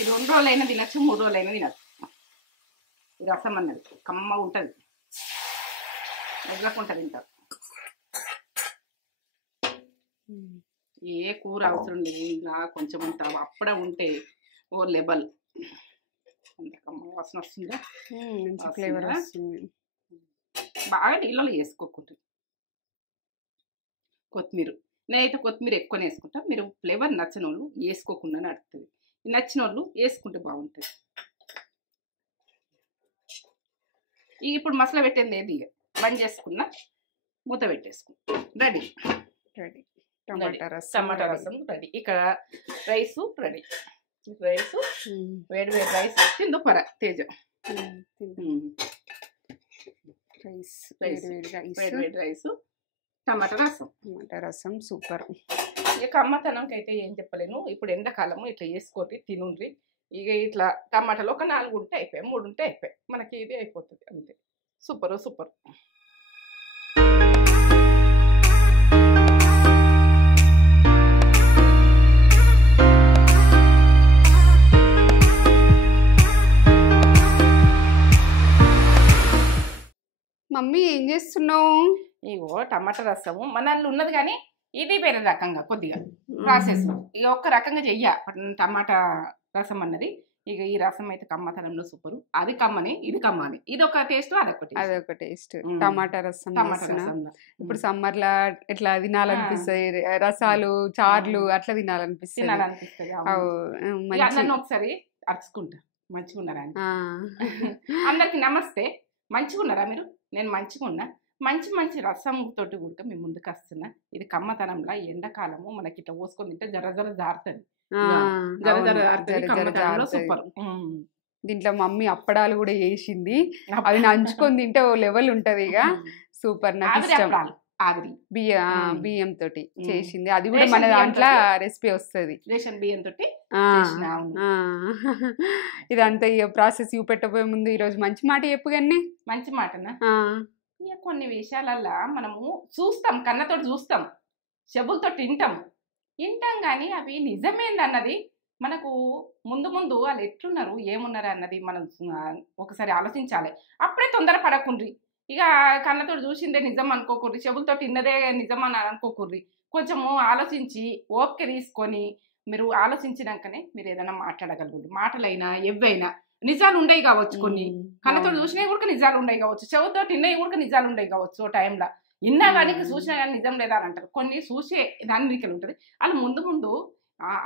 ఇది 2 రోజులైనా తినచ్చు, 3 రోజులైనా తినచ్చు. ఇది రసం అన్నది కమ్మ ఉంటుంది, ఎగ్గకుంటుంది తింటారు. ఏ కూర అవసరం లేదు, ఇలా కొంచెం అంత అప్పుడే ఉంటే ఓ లెవెల్. అంత కమ్మ వాసన వస్తుందా, ఫ్లేవర్ వస్తుంది. బాగా నీళ్ళలో వేసుకోకూడదు. కొత్తిమీర, నేనైతే కొత్తిమీర ఎక్కువనే వేసుకుంటా. మీరు ఫ్లేవర్ నచ్చిన వాళ్ళు వేసుకోకుండా నడుతుంది, నచ్చిన వాళ్ళు వేసుకుంటే బాగుంటుంది. ఇప్పుడు మసాలా పెట్టేది లేదు, ఇక బంద్ చేసుకున్నా, మూత పెట్టేసుకున్నా. రెడీ రెడీ టమాటా రసం రెడీ. ఇక్కడ రైసు రెడీ. రైసు వేడి వేడి రైస్ తిందుపర తేజ. వేడి వేడి రైసు, టమాటా రసం సూపర్. ఇక కమ్మతనంకి అయితే ఏం చెప్పలేను. ఇప్పుడు ఎండాకాలము ఇట్లా వేసుకోటి తినుండ్రి. ఇక ఇట్లా టమాటాలు ఒక 4 ఉంటే అయిపోయాయి, 3 ఉంటే అయిపోయాయి, మనకి ఇది అయిపోతుంది అంతే. Super super. మమ్మీ ఏం చేస్తున్నావు? ఇగో టమాటా రసము మనల్ని ఉన్నది, కానీ ఇది వేరే రకంగా కొద్దిగా ప్రాసెస్. ఇక ఒక్క రకంగా చెయ్య టమాటా రసం అన్నది. ఇక ఈ రసం అయితే కమ్మతనంలో సూపరు. అది కమ్మని, ఇది కమ్మని, ఇది ఒక టేస్ట్, అదొక టేస్ట్. టమాటా రసం ఇప్పుడు సమ్మర్ లా ఎట్లా తినాలనిపిస్తాయి, రసాలు చార్లు అట్లా తినాలనిపిస్తాయి. ఒకసారి అరుచుకుంటా, మంచిగా ఉన్నారా అని. అందరికి నమస్తే, మంచిగా ఉన్నారా మీరు? నేను మంచిగా ఉన్నా. మంచి రసం తోటి కూడా మేము ముందుకు వస్తున్నా. ఇది కమ్మతనంలా ఎండాకాలము మనకి ఇట్లా పోసుకొని తింటే జర జారుతుంది, సూపర్. దీంట్లో మమ్మీ అప్పడాలు కూడా వేసింది, అవి నంచుకొని తింటే ఓ లెవెల్ ఉంటది. ఇక సూపర్, నాకు ఇష్టం. బియ్యం తోటి చేసింది, అది కూడా మన దాంట్లో రెసిపీ వస్తుంది. రేషన్ బియ్యం తోటి ఇదంతా ఇక ప్రాసెస్ చూపెట్టబోయే ముందు ఈరోజు మంచి మాట చెప్పు. కానీ మంచి మాటనా? ఇక కొన్ని విషయాలల్లా మనము చూస్తాం, కన్నతోటి చూస్తాం, చెవులతో వింటాం కానీ అవి నిజమేందన్నది మనకు ముందు వాళ్ళు ఎట్లున్నారు, ఏమున్నారు అన్నది మనం ఒకసారి ఆలోచించాలి. అప్పుడే తొందరపడకుండ్రి. ఇక కన్నతోటి చూసిందే నిజం అనుకోకూడదు, చెవులతో తిన్నదే నిజం అని అనుకోకూడదు. కొంచెము ఆలోచించి ఓపిక తీసుకొని మీరు ఆలోచించినాకనే మీరు ఏదైనా మాట్లాడగలుగుతారు. మాటలైనా ఏవైనా నిజాలు ఉండయి కావచ్చు, కొన్ని కన్నతోటి చూసినవి కూడా నిజాలు ఉండయి కావచ్చు, చెవుతో తిన్నవి కూడా నిజాలు ఉండయి కావచ్చు. ఓ టైంలో ఇన్నా కానీ చూసినా కానీ నిజం లేదా అని అంటారు. కొన్ని చూసే దాని మీకలు ఉంటుంది. వాళ్ళు ముందు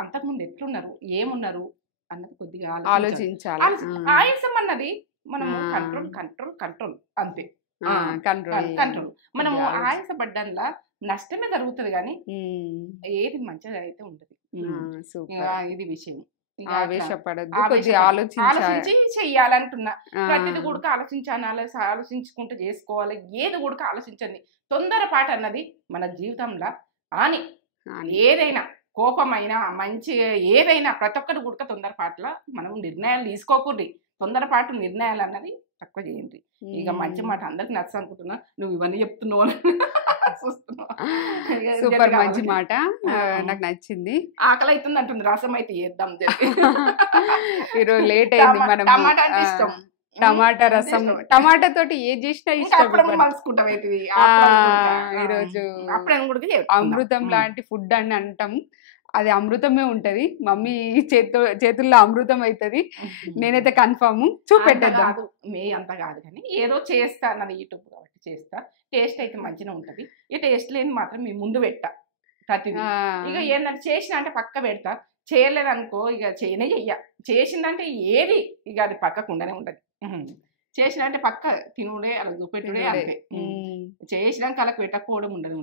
అంతకుముందు ఎట్లున్నారు, ఏమున్నారు అన్నది కొద్దిగా ఆలోచించాలి. ఆయాసం అన్నది మనము కంట్రోల్ అంతే. కంట్రోల్ మనము ఆయాసపడ్డంలా నష్టమే జరుగుతుంది, కానీ ఏది మంచిగా అయితే ఉంటది. ఇది విషయం. ఆలోచించి చెయ్యాలంటున్నా. ప్రతిది కూడా ఆలోచించుకుంటూ చేసుకోవాలి. ఏది కూడా ఆలోచించండి. తొందరపాటు అన్నది మన జీవితంలో అని ఏదైనా కోపమైనా మంచి ఏదైనా ప్రతి ఒక్కటి కూడా తొందరపాటులో మనం నిర్ణయాలు తీసుకోకూడదు. తొందరపాటు నిర్ణయాలు అన్నది తక్కువ చేయండి. ఇక మంచి మాట అందరికి నచ్చ అనుకుంటున్నా, నువ్వు ఇవన్నీ చెప్తున్నావు. సూపర్, మంచి మాట, నాకు నచ్చింది. ఆకలి అవుతుంది అంటుంది, రసం అయితే చేద్దాం. ఈరోజు లేట్ అయింది. మనం టమాటా అంటే ఇష్టం, టమాటా రసం, టమాటా తోటి ఏ చేసినా ఇష్టం. ఈరోజు అమృతం లాంటి ఫుడ్ అని అంటాం, అది అమృతమే ఉంటది. మమ్మీ చేతుల్లో అమృతం అవుతుంది. నేనైతే కన్ఫర్మ్ చూపెట్టేద్దాం. మే అంత కాదు కానీ ఏదో చేస్తా, నాది యూట్యూబ్ కాబట్టి చేస్తా. టేస్ట్ అయితే మంచిగా ఉంటది. ఈ టేస్ట్ లేని మాత్రం మీ ముందు పెట్టా ప్రతిదీ. ఇక ఏంటంటే చేసిన అంటే పక్క పెడతా, చేయలేదనుకో ఇక చెయ్య. చేసిందంటే ఏది ఇక అది పక్కకుండానే ఉంటది. చేసిన అంటే పక్క తినుడే, అలా చూపెట్టుడే అంతే. చేసినాక అలా పెట్టకపోవడం ఉండదు.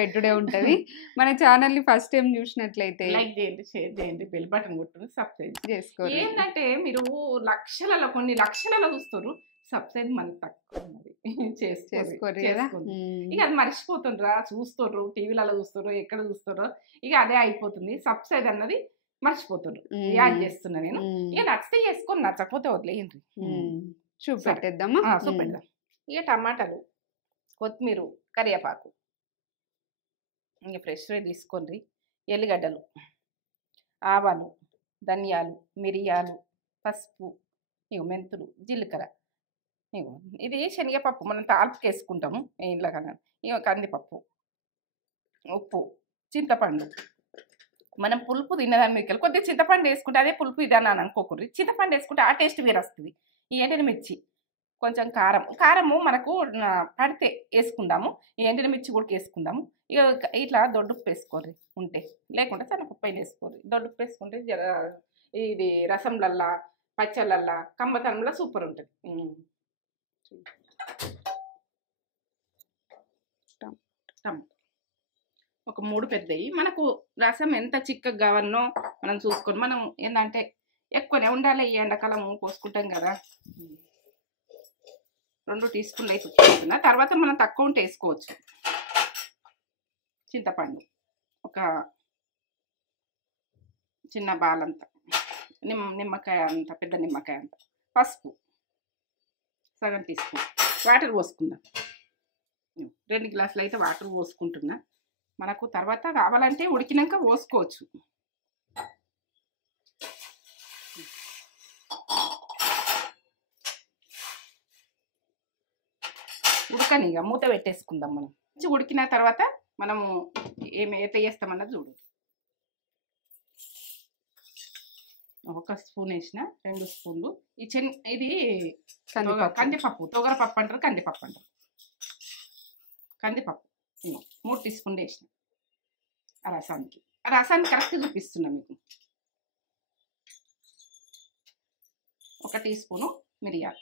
పెట్టుడే ఉంటది. మన ఛానల్ ని ఫస్ట్ టైం చూసినట్లయితే లైక్ చేయండి, షేర్ చేయండి, బెల్ బటన్ కొట్టుకుని సబ్స్క్రైబ్ చేసుకోండి. ఏంటంటే మీరు కొన్ని లక్షలలో చూస్తారు, సబ్స్క్రైబ్ మనకి తక్కువ ఉన్నది. చేసుకోరు ఇక అది మర్చిపోతుండ్రా, చూస్తుండ్రు, టీవీలలో చూస్తారు, ఎక్కడ చూస్తారో ఇక అదే అయిపోతుంది. సబ్స్క్రైబ్ అన్నది మర్చిపోతుండ్రు. యాడ్ చేస్తున్నా నేను. ఇక నచ్చితే చేసుకొని, నచ్చకపోతే వదిలేయండి. చూపెట్టేద్దామా? చూపెడదాం. ఇక టమాటాలు, కొత్తిమీర, కరివేపాకు ఇంక ఫ్రెష్గా తీసుకోండి. ఎల్లిగడ్డలు, ఆవాలు, ధనియాలు, మిరియాలు, పసుపు, ఇగో మెంతులు, జీలకర్ర, ఇగో ఇది శనగపప్పు మనం తాల్పుకి వేసుకుంటాము ఇంట్లో కన్నా. ఇగో కందిపప్పు, ఉప్పు, చింతపండు. మనం పులుపు తిన్నదాని మీదకి కొద్దిగా చింతపండు వేసుకుంటే అదే పులుపు ఇదని అని అనుకోకూడదు. చింతపండు వేసుకుంటే ఆ టేస్ట్ వేరు వస్తుంది. ఈ ఎండిమిర్చి, కొంచెం కారము మనకు పడితే వేసుకుందాము. ఈ ఎండిమిర్చి కూడా వేసుకుందాము. ఇక ఇట్లా దొడ్డుప్పు వేసుకోరు ఉంటే, లేకుంటే శనగపప్పు అయినా వేసుకోరు. దొడ్డుప్పు వేసుకుంటే జర ఇది రసంలల్లా, పచ్చళ్ళల్లా, కంబతనంలో సూపర్ ఉంటుంది. టమాటా ఒక 3 పెద్దవి. మనకు రసం ఎంత చిక్కగా కావాలనో మనం చూసుకొని, మనం ఏంటంటే ఎక్కువనే ఉండాలి. ఈ ఎండాకాలం పోసుకుంటాం కదా. 2 టీ స్పూన్లు అయితే ఉప్పుతున్నా. తర్వాత మనం తక్కువ ఉంటే వేసుకోవచ్చు. చింతపండు ఒక చిన్న బాలంత, నిమ్మకాయ అంత, పెద్ద నిమ్మకాయ అంత. పసుపు సగం టీ స్పూన్. వాటర్ పోసుకుందాం. 2 గ్లాసులు అయితే వాటర్ పోసుకుంటున్నా. మనకు తర్వాత కావాలంటే ఉడికినాక పోసుకోవచ్చు. ఉడకనిగా మూత పెట్టేసుకుందాం. మనం ఉడికిన తర్వాత మనము ఎట్లా చేస్తామన్నది చూడు. 1 స్పూన్ వేసిన, 2 స్పూన్లు. ఇది కందిపప్పు, తొగరపప్పు అంటారు, కందిపప్పు అంటారు. కందిపప్పు 3 టీ స్పూన్లు వేసిన. ఆ రసానికి కరెక్ట్ చూపిస్తున్నా మీకు. 1 టీ స్పూను మిరియాలు,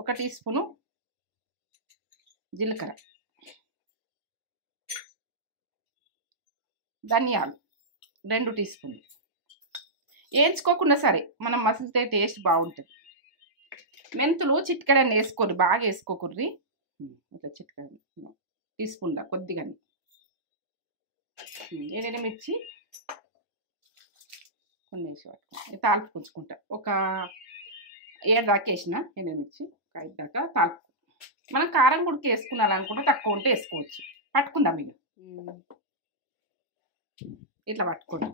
1 టీ స్పూను జీలకర్ర, ధనియాలు 2 టీ స్పూన్లు. వేయించుకోకుండా సరే, మనం మసిలితే టేస్ట్ బాగుంటుంది. మెంతులు చిటికెడని వేసుకోరు, బాగా వేసుకోకూర్రి. ఇట్లా చిటికెడ టీ స్పూన్ల కొద్దిగా. ఎండుమిర్చి కొన్ని వేసి పట్టుకుంటా, తాలింపు పుచ్చుకుంటా. ఒక 7 దాకా వేసిన ఎండుమిర్చి, 5 దాకా తాలింపు. మనం కారం కూడా వేసుకున్నారనుకుంటే తక్కువ ఉంటే వేసుకోవచ్చు. పట్టుకుందాం ఇక. ఇట్లా పట్టుకోండి.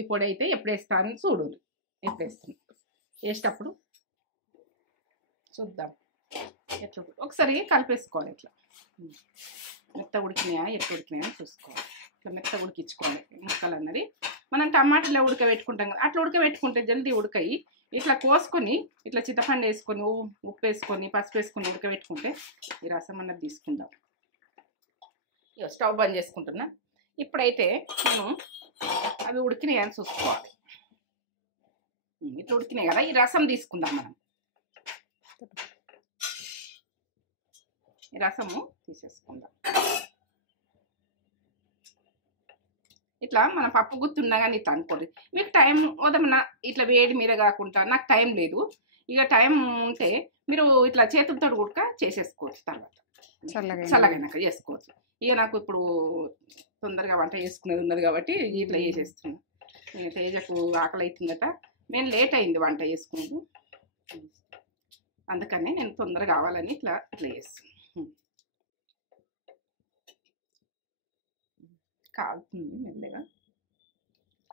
ఇప్పుడైతే ఎప్పుడు వేస్తాను చూడు. ఎప్పుడు వేస్తాను వేసేటప్పుడు చూద్దాం. ఎట్లా ఒకసారి కలిపేసుకోవాలి. ఇట్లా మెత్త ఉడికినాయా, ఎట్లా ఉడికినాయా చూసుకోవాలి. ఇట్లా మెత్త ఉడికించుకోవాలి ముక్కలు అన్నది. మనం టమాటాలో ఉడకబెట్టుకుంటాం కదా, అట్లా ఉడకబెట్టుకుంటే జల్దీ ఉడకాయి. ఇట్లా కోసుకొని ఇట్లా చింతపండు వేసుకొని, ఉప్పు వేసుకొని, పసుపు వేసుకొని ఉడకబెట్టుకుంటే ఈ రసం అన్నది తీసుకుందాం. ఇక స్టవ్ బంద్ చేసుకుంటున్నా. ఇప్పుడైతే మనం అవి ఉడికినాయి అని చూసుకోవాలి. ఇట్లా ఉడికినాయి కదా, ఈ రసం తీసుకుందాం. మనం ఈ రసము తీసేసుకుందాం. ఇట్లా మన పప్పు గుర్తున్నా కానీ ఇట్లా అనుకోండి. మీకు టైం వదమన్నా ఇట్లా వేడి మీద కాకుండా, నాకు టైం లేదు. ఇక టైం ఉంటే మీరు ఇట్లా చేతులతో కూడా చేసేసుకోవచ్చు. తర్వాత చల్లగైనాక చేసుకోవచ్చు. ఇక నాకు ఇప్పుడు తొందరగా వంట చేసుకునేది ఉన్నది కాబట్టి ఇట్లా చేసేస్తున్నాను. ఇక తేజకు ఆకలి అవుతుందట. నేను లేట్ అయింది వంట చేసుకుంటూ, అందుకని నేను తొందరగా కావాలని ఇట్లా చేస్తాను. కాలుతుంది మెల్లగా.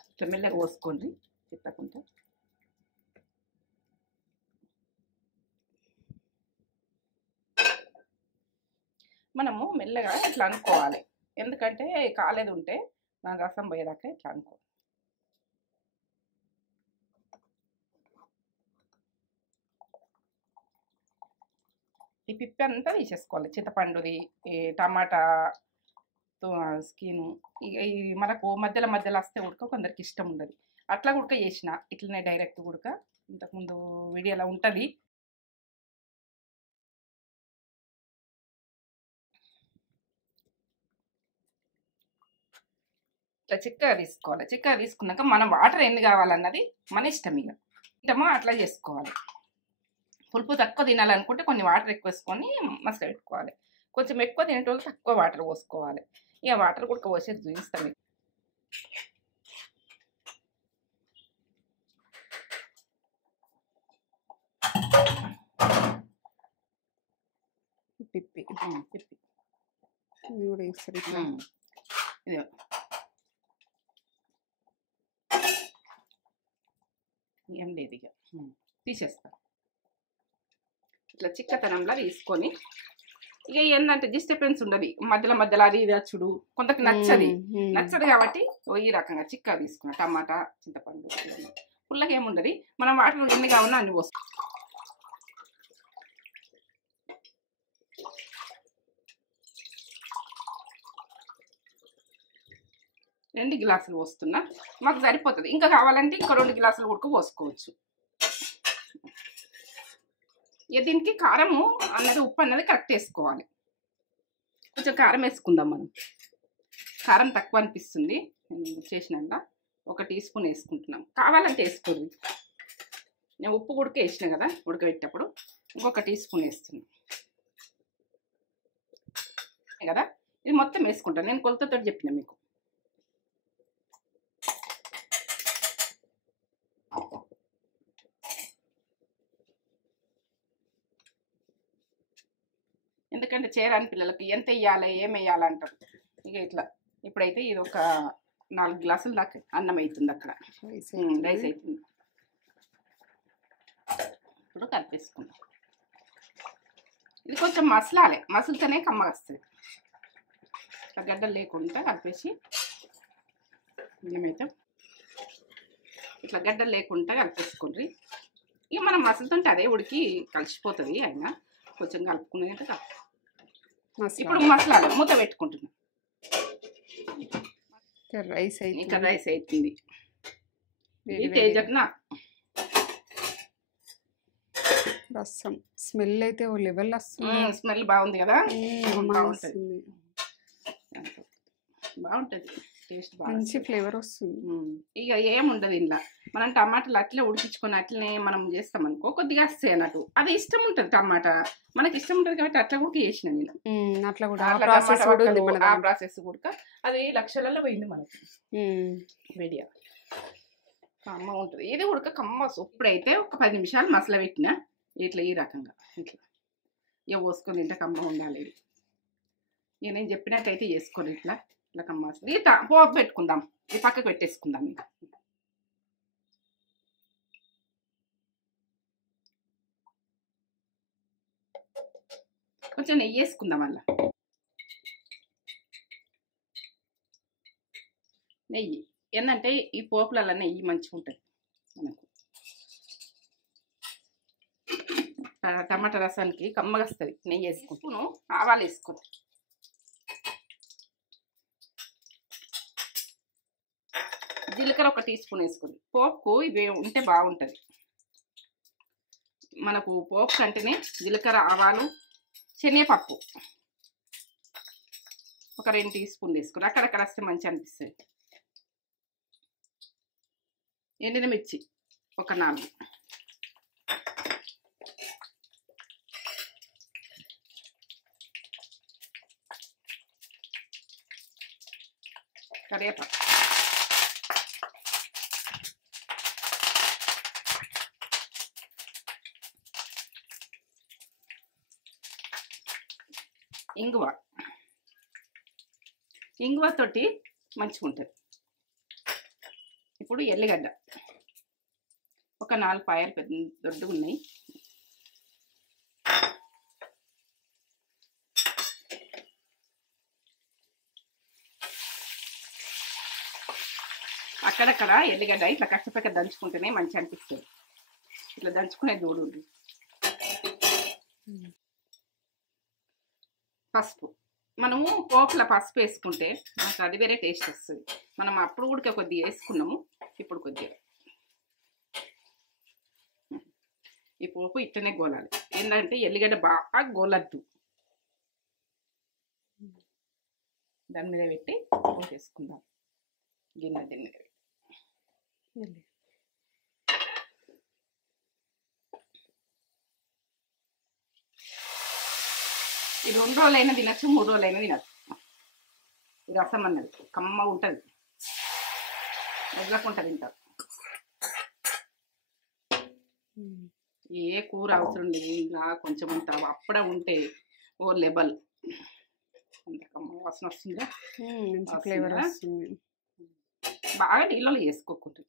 ఇట్లా మెల్లగా పోసుకోండి తిప్పకుండా. మనము మెల్లగా ఇట్లా అనుకోవాలి. ఎందుకంటే కాలేదు ఉంటే నా రసం పోయేదాకా ఇట్లా అనుకో. ఈ పిప్పి అంతా తీసేసుకోవాలి. చింతపండుది, ఈ టమాటా స్కిన్, ఇక ఈ మనకు మధ్యలో వస్తే ఉడక కొందరికి ఇష్టం ఉండదు. అట్లా ఉడక చేసిన ఇట్లనే డైరెక్ట్ ఉడక. ఇంతకుముందు వీడియోలో ఉంటుంది. ఇట్లా చిక్కగా తీసుకోవాలి. చిక్కగా తీసుకున్నాక మనం వాటర్ ఎన్ని కావాలన్నది మన ఇష్టం. ఇక ఇటమో అట్లా చేసుకోవాలి. పులుపు తక్కువ తినాలనుకుంటే కొన్ని వాటర్ ఎక్కువ వేసుకొని మసక పెట్టుకోవాలి. కొంచెం ఎక్కువ తినేటోళ్ళు తక్కువ వాటర్ పోసుకోవాలి. ఇక వాటర్ కూడా పోసేది చూపిస్తాం. పిప్పి ఇది కూడా ఇస్తారు. ఇది ఏం లేదు ఇక తీసేస్తాను. ఇట్లా చిక్కతనంలా తీసుకొని ఇక ఏంటంటే డిస్టర్బెన్స్ ఉండదు, మధ్యలో మధ్యలో అది ఇది వచ్చుడు కొంతకి నచ్చదు కాబట్టి ఈ రకంగా చిక్క తీసుకున్నా. టమాటా చింతపండు పుల్లగా ఏముండదు, మనం వాటిలో ఎన్ని కావాలో అన్ని పోస్తాం. 2 గ్లాసులు పోస్తున్నా, మాకు సరిపోతుంది. ఇంకా కావాలంటే ఇంకా 2 గ్లాసులు ఉడక పోసుకోవచ్చు. ఇక దీనికి కారము అన్నది ఉప్పు అన్నది కరెక్ట్ వేసుకోవాలి. కొంచెం కారం వేసుకుందాం మనం. కారం తక్కువ అనిపిస్తుంది చేసినాక 1 టీ స్పూన్ వేసుకుంటున్నాం. కావాలంటే వేసుకోండి. నేను ఉప్పు ఉడక వేసిన కదా ఉడకబెట్టేటప్పుడు, ఇంకొక టీ స్పూన్ వేస్తున్నాను కదా. ఇది మొత్తం వేసుకుంటాను, నేను కొలతతో చెప్పిన మీకు. ఎందుకంటే చేరాని పిల్లలకి ఎంత వేయాలి ఏం వేయాలంటారు. ఇక ఇట్లా ఇప్పుడైతే ఇది ఒక 4 గ్లాసుల దాకా అన్నం అవుతుంది, అక్కడ రైస్ అవుతుంది. ఇప్పుడు కలిపేసుకుందాం. ఇది కొంచెం మసలాలి, మసులుతోనే కమ్మగా వస్తుంది. గడ్డలు లేకుండా కలిపేసి ఏమైతే ఇట్లా గడ్డలు లేకుండా కలిపేసుకోండి. ఇక మనం మసులుతుంటే అదే ఉడికి కలిసిపోతుంది. అయినా కొంచెం కలుపుకునేది. ఇప్పుడు మసాలా మూత పెట్టుకుంటున్నాం. రైస్ ఇంకా రైస్ అవుతుంది. తేజక్న రసం స్మెల్ అయితే ఓ లెవెల్ వస్తుంది. స్మెల్ బాగుంది కదా, బాగుంటుంది టేస్ట్, మంచి ఫ్లేవర్ వస్తుంది. ఇక ఏముండదు ఇంట్లో. మనం టమాటాలు అట్లే ఉడికించుకొని అట్లనే మనం చేస్తాం అనుకో, కొద్దిగా వస్తాయి అన్నట్టు. అది ఇష్టం ఉంటుంది, టమాటా మనకి ఇష్టం ఉంటుంది కాబట్టి అట్లా కూడా చేసిన నేను. అట్లా కూడా ఆ ప్రాసెస్ కూడా అది లక్షలలో పోయింది మనకి. వేడియా కమ్మ ఉంటుంది, ఇది ఉడక కమ్మ. ఇప్పుడైతే ఒక 10 నిమిషాలు మసాలా పెట్టిన ఇట్లా ఈ రకంగా ఇట్లా ఇక పోసుకొని తింటే కమ్మ ఉండాలి. ఇక నేను చెప్పినట్టయితే చేసుకోండి. ఇట్లా ఇట్లా కమ్మ వస్తుంది. ఇక పోపు పెట్టుకుందాం, ఈ పక్కకు పెట్టేసుకుందాం. ఇక కొంచెం నెయ్యి వేసుకుందాం. అలా నెయ్యి ఏంటంటే ఈ పోపులలో నెయ్యి మంచిగా ఉంటుంది మనకు. టమాటా రసానికి కమ్మగా వస్తుంది నెయ్యి వేసుకుంటూ. ఆవాలు వేసుకుని జీలకర్ర 1 టీ స్పూన్ వేసుకుంది. పోపుకు ఇవి ఉంటే బాగుంటుంది మనకు. పోపు కంటేనే జీలకర్ర, ఆవాలు, శనగపప్పు ఒక 2 టీ స్పూన్ వేసుకుని అక్కడక్కడ వస్తే మంచి అనిపిస్తుంది. ఎండిమిర్చి ఒక 4, కరివేపాకు, ఇంగువ తోటి మంచిగా ఉంటుంది. ఇప్పుడు ఎల్లిగడ్డ ఒక 4 పాయలు పెద్ద దొడ్డుగా ఉన్నాయి. అక్కడక్కడ ఎల్లిగడ్డ ఇట్లా కష్టపక్క దంచుకుంటేనే మంచి అనిపిస్తుంది. ఇట్లా దంచుకునే దూడు. పసుపు, మనము పోపుల పసుపు వేసుకుంటే మనకు అది వేరే టేస్ట్ వస్తుంది. మనం అప్పుడు కూడా కొద్దిగా వేసుకున్నాము, ఇప్పుడు కొద్దిగా. ఈ పోపు ఇట్లనే గోలాలి. ఏంటంటే ఎల్లిగడ్డ బాగా గోలద్దు. దాని మీద పెట్టి పోపు వేసుకుందాం. గిన్నె దీని మీద ఇది 2 రోజులైనా తినచ్చు, 3 రోజులైనా తినచ్చు. ఈ రసం అన్నది కమ్మ ఉంటుంది, ఎగ్గకుంటుంది తింటారు. ఏ కూర అవసరం లేదు, ఇంకా కొంచెం అంత అప్పుడే ఉంటే ఓ లెబల్ అంత కమ్మ వాసన వస్తుందా, ఫ్లేవర్ వస్తుంది. బాగా నీళ్ళలో వేసుకోకుండా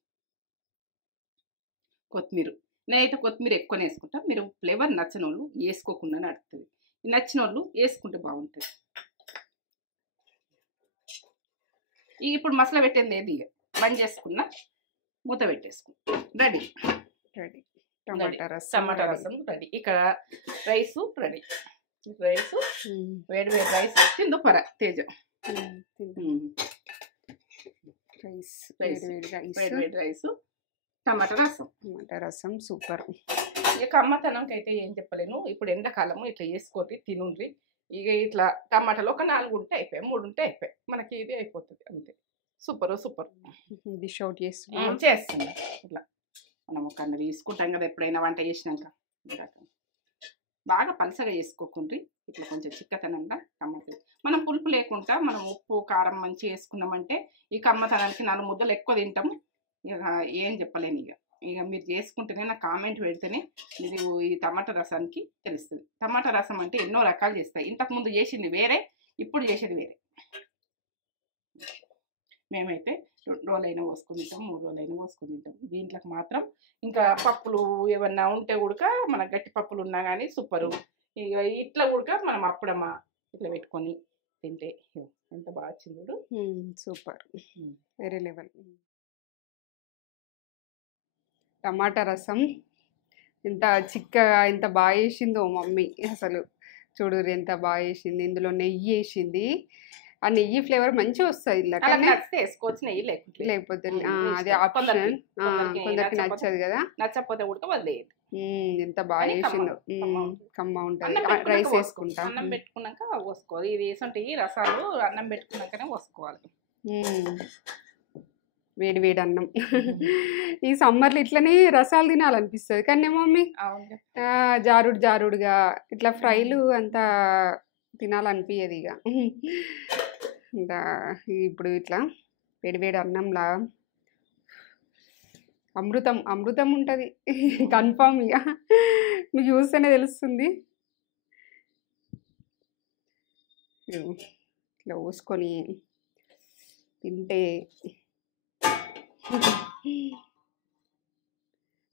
కొత్తిమీర. నేనైతే కొత్తిమీర ఎక్కువనే వేసుకుంటా. మీరు ఫ్లేవర్ నచ్చని వాళ్ళు వేసుకోకుండా నడుస్తుంది, నచ్చిన వాళ్ళు వేసుకుంటే బాగుంటుంది. ఇప్పుడు మసాలా పెట్టింది ఏది ఇక బంద్ చేసుకున్నా, మూత పెట్టేసుకున్నా. రెడీ రెడీ టమాటా రసం రెడీ. ఇక్కడ రైసు రెడీ. రైసు వేడి వేడి రైస్ తిందు పర తేజ. వేడి వేడి రైసు టమాటా రసం సూపర్. ఇక అమ్మతనంకి అయితే ఏం చెప్పలేను. ఇప్పుడు ఎండాకాలము ఇట్లా వేసుకోటి తినుండ్రి. ఇక ఇట్లా టమాటాలు ఒక 4 ఉంటే అయిపోయాయి, 3 ఉంటే అయిపోయాయి, మనకి ఇది అయిపోతుంది అంతే. Super super. డిష్ అవుట్ చేస్తున్నాం ఇట్లా మనం ఒక తీసుకుంటాం కదా ఎప్పుడైనా వంట చేసినాక. బాగా పలసగా చేసుకోకుండ్రి, ఇట్లా కొంచెం చిక్కతనంగా టమాటా. మనం పులుపు లేకుండా మనం ఉప్పు కారం మంచిగా వేసుకున్నామంటే ఈ కమ్మతనానికి 4 ముద్దలు ఎక్కువ తింటాం. ఇక ఏం చెప్పలేను. ఇక మీరు చేసుకుంటేనే నాకు కామెంట్ పెడితేనే మీరు ఈ టమాటా రసానికి తెలుస్తుంది. టమాటా రసం అంటే ఎన్నో రకాలు చేస్తాయి. ఇంతకుముందు చేసింది వేరే, ఇప్పుడు చేసేది వేరే. మేమైతే 2 రోజులైనా పోసుకుని తింటాం, 3 రోజులైనా పోసుకుని తింటాం. దీంట్లోకి మాత్రం ఇంకా పప్పులు ఏమన్నా ఉంటే కూడా మన గట్టి పప్పులు ఉన్నా కానీ సూపరు. ఇక ఇట్లా కూడా మనం అప్పుడమ్మా ఇట్లా పెట్టుకొని తింటే ఎంత బాగా వచ్చింది. సూపర్, వేరే లెవెల్. టమాటా రసం ఎంత చిక్కగా ఎంత బాగా వేసిందో మమ్మీ. అసలు చూడు ఎంత బాగా వేసింది. ఇందులో నెయ్యి వేసింది. ఆ నెయ్యి ఫ్లేవర్ మంచిగా వస్తుంది. ఇలా వేసుకోవచ్చు, నెయ్యి లేకపోతే అది ఆప్షన్. కొందరికి నచ్చదు కదా, నచ్చకపోతే కూడా వదిలేదు. ఎంత బాగా వేసిందో. కమ్మ ఉంటుంది. రైస్ వేసుకుంటాం, అన్నం పెట్టుకున్నాక పోసుకోవాలి. ఇది వేసుంటే రసాలు అన్నం పెట్టుకున్నాకనే పోసుకోవాలి. వేడి వేడి అన్నం. ఈ సమ్మర్లో ఇట్లనే రసాలు తినాలనిపిస్తుంది కానీ మమ్మీ, జారుడుగా ఇట్లా ఫ్రైలు అంతా తినాలనిపించదు. ఇక ఇంకా ఇప్పుడు ఇట్లా వేడి వేడి అన్నంలా అమృతం ఉంటుంది కన్ఫామ్. ఇక మీకు చూస్తేనే తెలుస్తుంది. ఇట్లా పోసుకొని తింటే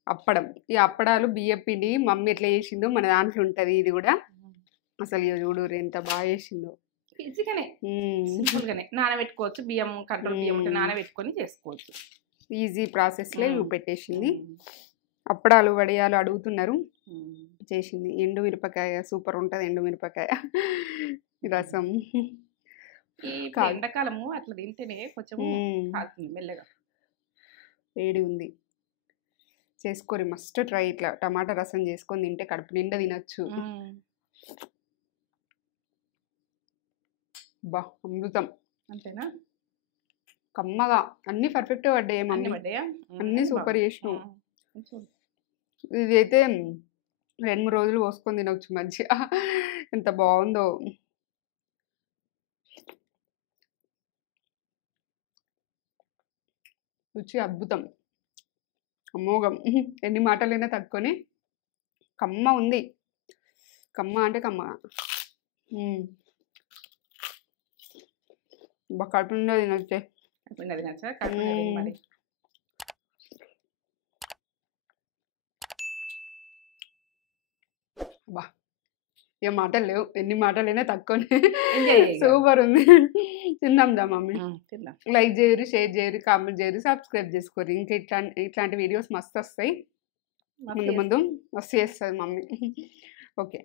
అప్పడం. ఈ అప్పడాలు బియ్యం పిండి మమ్మీ ఎట్లా చేసిందో మన దాంట్లో ఉంటుంది. ఇది కూడా అసలు చూడు ఎంత బాగా చేసిందో. ఈజీగానే, సింపుల్గానే నానబెట్టుకోవచ్చు. బియ్యం కంట్రోల్ బియ్యం ఉంటే నానబెట్టుకొని చేసుకోవచ్చు. ఈజీ ప్రాసెస్లో పెట్టేసింది. అప్పడాలు వడియాలు అడుగుతున్నారు, చేసింది. ఎండు మిరపకాయ సూపర్ ఉంటుంది. ఎండు మిరపకాయ రసం. ఈ ఎండాకాలము అట్లా తింటేనే కొంచెం కాలుతుంది మెల్లగా. వేడి ఉంది, చేసుకోరి మస్ట్ ట్రై. ఇట్లా టమాటా రసం చేసుకొని తింటే కడుపు నిండా తినచ్చు. బా అమృతం. అంతేనా? కమ్మగా అన్ని పర్ఫెక్ట్గా పడ్డాయి మమ్మీ. అన్ని సూపర్ చేసినావు. ఇదైతే 2-3 రోజులు పోసుకొని తినవచ్చు మంచిగా. ఎంత బాగుందో. రుచి అద్భుతం, అమోఘం. ఎన్ని మాటలైనా తక్కువని. కమ్మ ఉంది, కమ్మ అంటే కమ్మ. కడుపు నిండా తినొచ్చే. బా ఏ మాటలు లేవు, ఎన్ని మాటలైనా తక్కువనే. సూపర్ ఉంది. తిందాందా మమ్మీ. లైక్ చేయరు, షేర్ చేయరు, కామెంట్ చేయరు, సబ్స్క్రైబ్ చేసుకోరు. ఇంకా ఇట్లాంటి వీడియోస్ మస్తు వస్తాయి. ముందు మస్తు చేస్తుంది మమ్మీ. ఓకే.